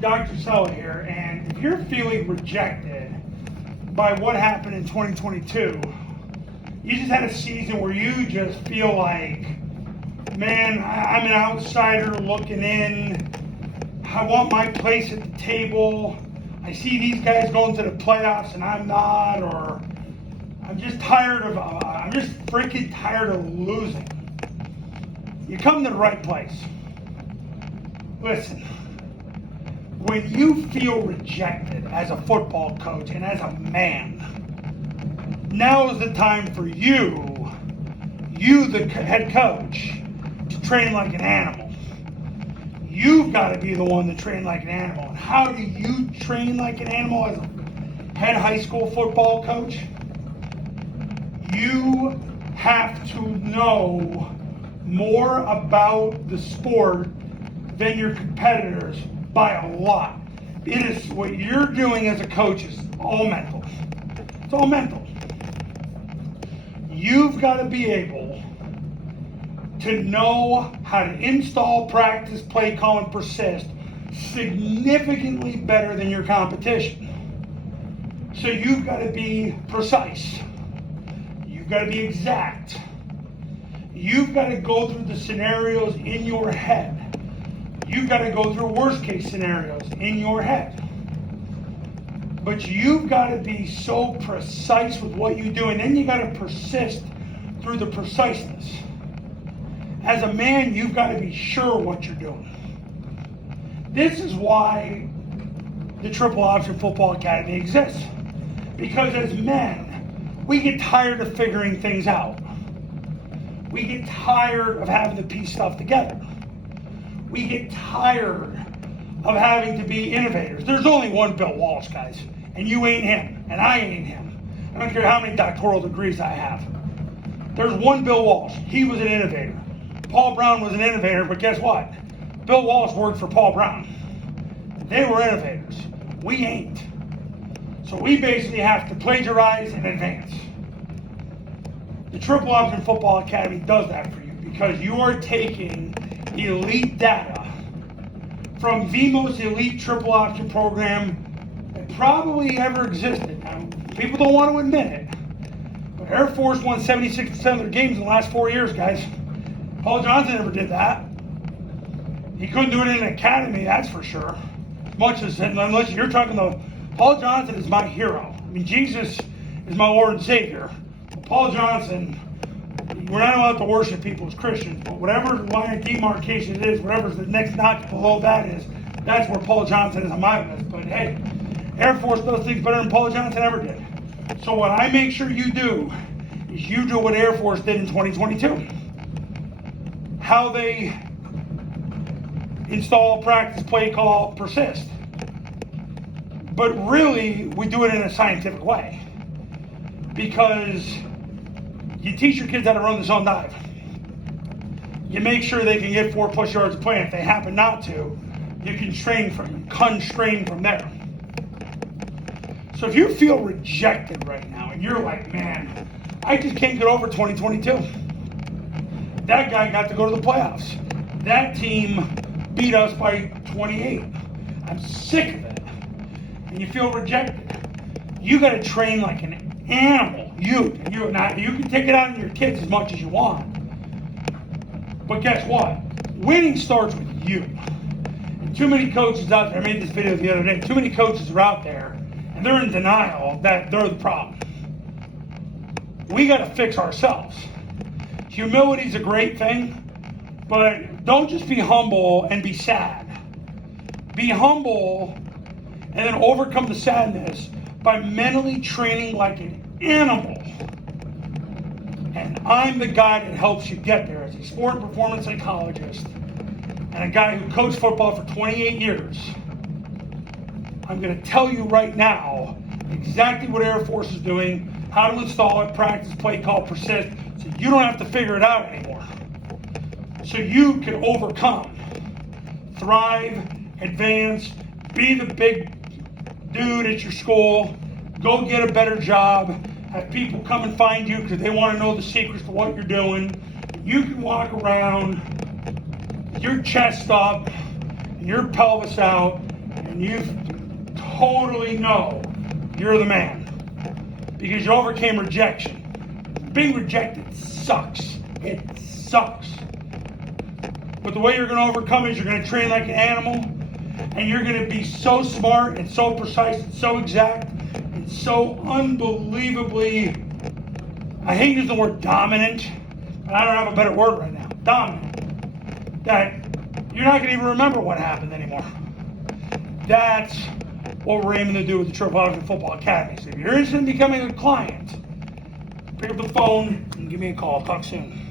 Dr. Cella here, and if you're feeling rejected by what happened in 2022, you just had a season where you just feel like, man, I'm an outsider looking in. I want my place at the table. I see these guys going to the playoffs and I'm not, or I'm just freaking tired of losing. You come to the right place. Listen, when you feel rejected as a football coach and as a man, now is the time for you, the head coach, to train like an animal. You've got to be the one to train like an animal. And how do you train like an animal as a head high school football coach? You have to know more about the sport than your competitors by a lot. It is what you're doing as a coach is all mental. It's all mental. You've got to be able to know how to install, practice, play, call, and persist significantly better than your competition. So you've got to be precise. You've got to be exact. You've got to go through the scenarios in your head. You've got to go through worst case scenarios in your head. But you've got to be so precise with what you do, and then you got to persist through the preciseness. As a man, you've got to be sure what you're doing. This is why the Triple Option Football Academy exists. Because as men, we get tired of figuring things out. We get tired of having to piece stuff together. We get tired of having to be innovators. There's only one Bill Walsh, guys, and you ain't him, and I ain't him. I don't care how many doctoral degrees I have. There's one Bill Walsh. He was an innovator. Paul Brown was an innovator, but guess what? Bill Walsh worked for Paul Brown. They were innovators. We ain't. So we basically have to plagiarize and advance. The Triple Option Football Academy does that for you because you are taking elite data from the most elite triple option program that probably ever existed. Now, people don't want to admit it, but Air Force won 76% of their games in the last 4 years, guys. Paul Johnson never did that. He couldn't do it in an academy, that's for sure. Unless you're talking to Paul Johnson is my hero. I mean, Jesus is my Lord and Savior. But Paul Johnson, we're not allowed to worship people as Christians, but whatever line of demarcation it is, whatever the next notch below that is, that's where Paul Johnson is on my list. But hey, Air Force does things better than Paul Johnson ever did. So what I make sure you do is you do what Air Force did in 2022. How they install, practice, play, call, persist. But really, we do it in a scientific way. Because you teach your kids how to run the zone dive. You make sure they can get 4+ yards of play. If they happen not to, you can constrain from there. So if you feel rejected right now and you're like, man, I just can't get over 2022. That guy got to go to the playoffs. That team beat us by 28. I'm sick of it. And you feel rejected. You got to train like an animal. You can take it out on your kids as much as you want. But guess what? Winning starts with you. And too many coaches out there, I made this video the other day, too many coaches are out there and they're in denial that they're the problem. We got to fix ourselves. Humility is a great thing, but don't just be humble and be sad. Be humble and then overcome the sadness by mentally training like an animal. And I'm the guy that helps you get there as a sport and performance psychologist and a guy who coached football for 28 years. I'm going to tell you right now exactly what Air Force is doing, how to install it, practice, play, call, persist, so you don't have to figure it out anymore. So you can overcome, thrive, advance, be the big dude at your school, go get a better job, have people come and find you because they want to know the secrets to what you're doing. You can walk around with your chest up and your pelvis out and when you totally know you're the man because you overcame rejection. Being rejected sucks. It sucks. But the way you're going to overcome it is you're going to train like an animal, and you're going to be so smart and so precise and so exact and so unbelievably, I hate using the word dominant, but I don't have a better word right now, dominant, that you're not going to even remember what happened anymore. That's what we're aiming to do with the Triple Option Football Academy. So if you're interested in becoming a client, pick up the phone and give me a call. Talk soon.